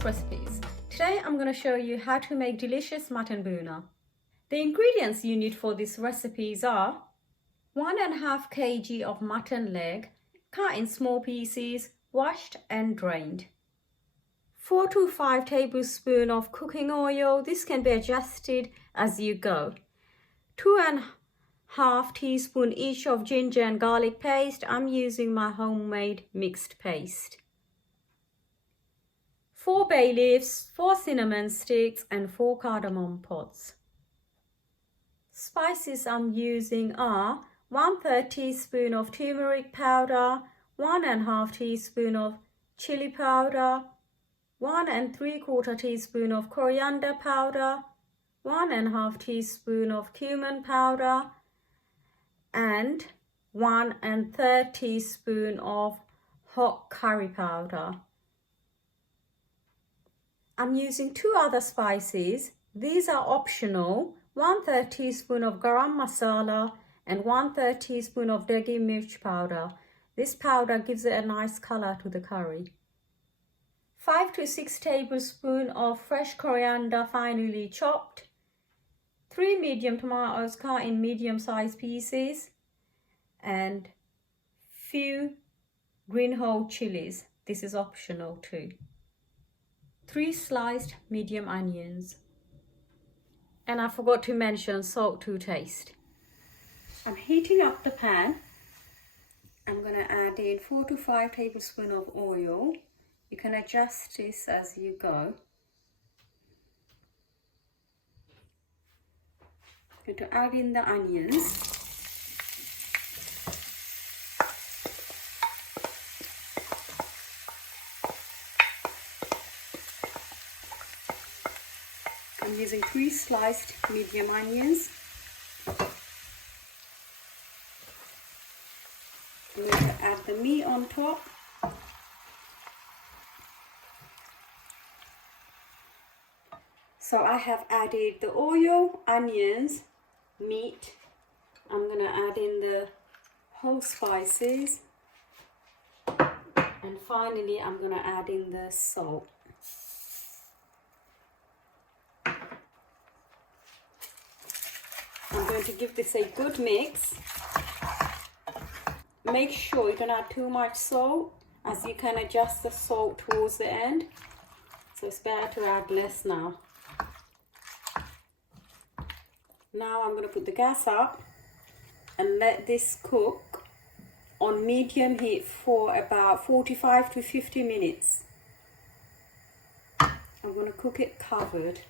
Salma's recipes. Today I'm going to show you how to make delicious mutton bhuna. The ingredients you need for these recipes are 1.5 kg of mutton leg cut in small pieces, washed and drained. 4 to 5 tablespoons of cooking oil. This can be adjusted as you go. 2.5 teaspoons each of ginger and garlic paste. I'm using my homemade mixed paste. 4 bay leaves, 4 cinnamon sticks and 4 cardamom pods. Spices I'm using are 1/3 teaspoon of turmeric powder, 1.5 teaspoon of chili powder, 1 3/4 teaspoon of coriander powder, 1.5 teaspoon of cumin powder, and 1 1/3 teaspoon of hot curry powder. I'm using 2 other spices. These are optional. 1/3 teaspoon of Garam Masala and 1/3 teaspoon of Deggi Mirch powder. This powder gives it a nice color to the curry. 5 to 6 tablespoons of fresh coriander finely chopped. 3 medium tomatoes cut in medium-sized pieces. And few green whole chilies. This is optional too. 3 sliced medium onions. And I forgot to mention salt to taste. I'm heating up the pan. I'm going to add in 4 to 5 tablespoons of oil. You can adjust this as you go. I'm going to add in the onions. I'm using 3 sliced medium onions. I'm going to add the meat on top. So I have added the oil, onions, meat. I'm going to add in the whole spices. And finally I'm going to add in the salt. I'm going to give this a good mix. Make sure you don't add too much salt, as you can adjust the salt towards the end. So it's better to add less now. Now I'm going to put the gas up and let this cook on medium heat for about 45 to 50 minutes. I'm going to cook it covered.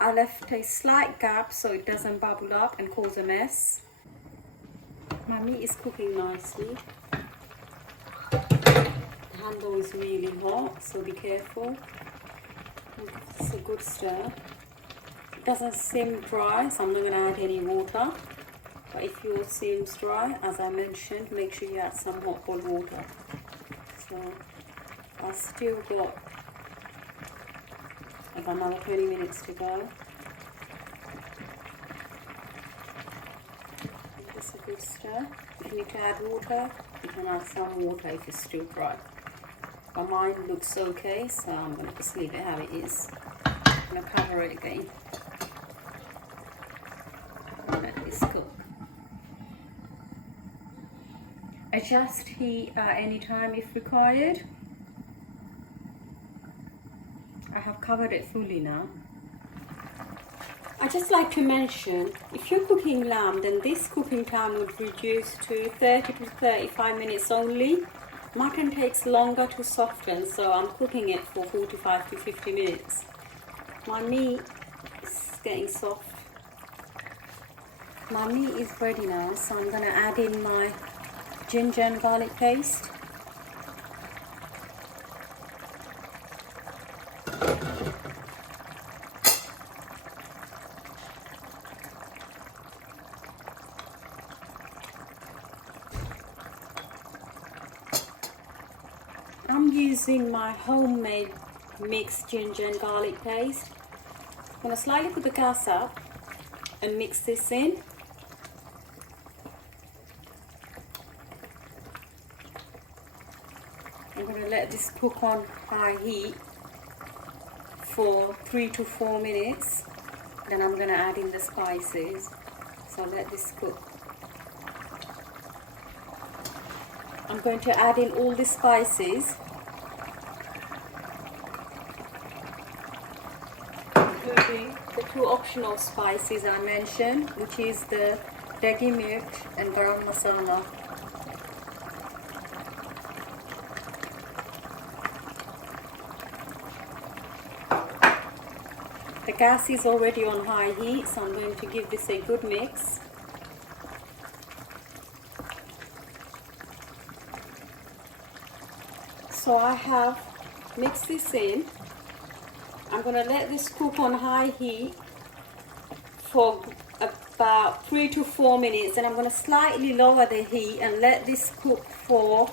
I left a slight gap so it doesn't bubble up and cause a mess. My meat is cooking nicely. The handle is really hot, so be careful. It's a good stir. It doesn't seem dry, so I'm not going to add any water. But if yours seems dry, as I mentioned, make sure you add some hot cold water. So I've still got about another 20 minutes to go. Just a good stir. If you need to add water, you can add some water if it's still dry. But mine looks okay, so I'm going to just leave it how it is. I'm going to cover it again. Let this cook. Adjust heat at any time if required. I have covered it fully now. I just like to mention, if you're cooking lamb, then this cooking time would reduce to 30 to 35 minutes only. Mutton takes longer to soften, so I'm cooking it for 45 to 50 minutes. My meat is getting soft. My meat is ready now, so I'm going to add in my ginger and garlic paste. I'm using my homemade mixed ginger and garlic paste. I'm going to slightly put the gas up and mix this in. I'm going to let this cook on high heat for 3 to 4 minutes. Then I'm going to add in the spices. So let this cook. I'm going to add in all the spices, including the 2 optional spices I mentioned, which is the Deggi Mirch and Garam Masala. The gas is already on high heat, so I'm going to give this a good mix. So I have mixed this in. I'm going to let this cook on high heat for about 3 to 4 minutes, and I'm going to slightly lower the heat and let this cook for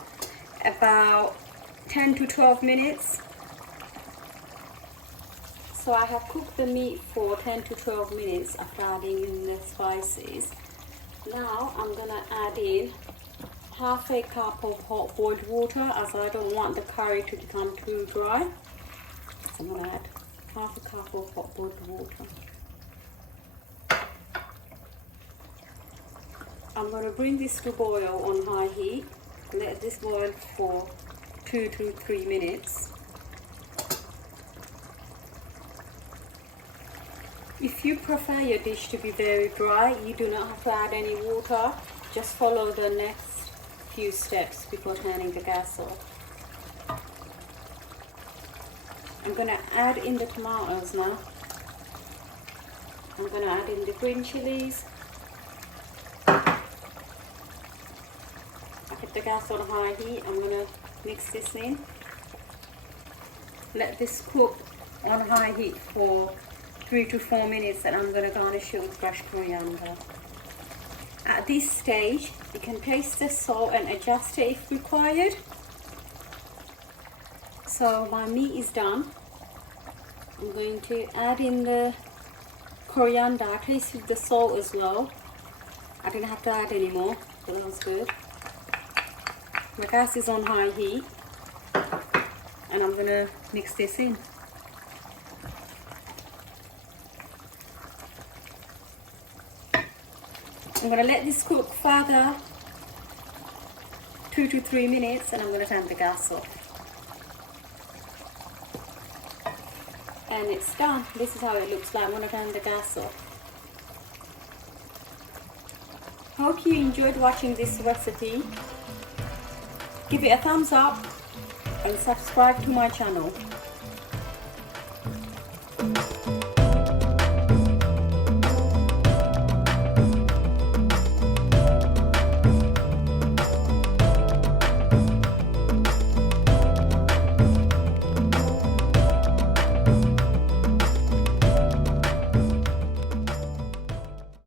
about 10 to 12 minutes. So I have cooked the meat for 10 to 12 minutes after adding in the spices. Now I'm going to add in half a cup of hot boiled water, as I don't want the curry to become too dry. So I'm going to add half a cup of hot boiled water. I'm going to bring this to boil on high heat. Let this boil for 2 to 3 minutes. If you prefer your dish to be very dry, you do not have to add any water. Just follow the next few steps before turning the gas off. I'm going to add in the tomatoes now. I'm going to add in the green chilies. I put the gas on high heat. I'm going to mix this in. Let this cook on high heat for 3 to 4 minutes, and I'm going to garnish it with fresh coriander. At this stage, you can taste the salt and adjust it if required. So my meat is done. I'm going to add in the coriander. I tasted the salt as well. I didn't have to add any more, but that was good. My gas is on high heat, and I'm going to mix this in. I'm going to let this cook further 2 to 3 minutes, and I'm going to turn the gas off. And it's done. This is how it looks like. I'm going to turn the gas off. Hope you enjoyed watching this recipe. Give it a thumbs up and subscribe to my channel.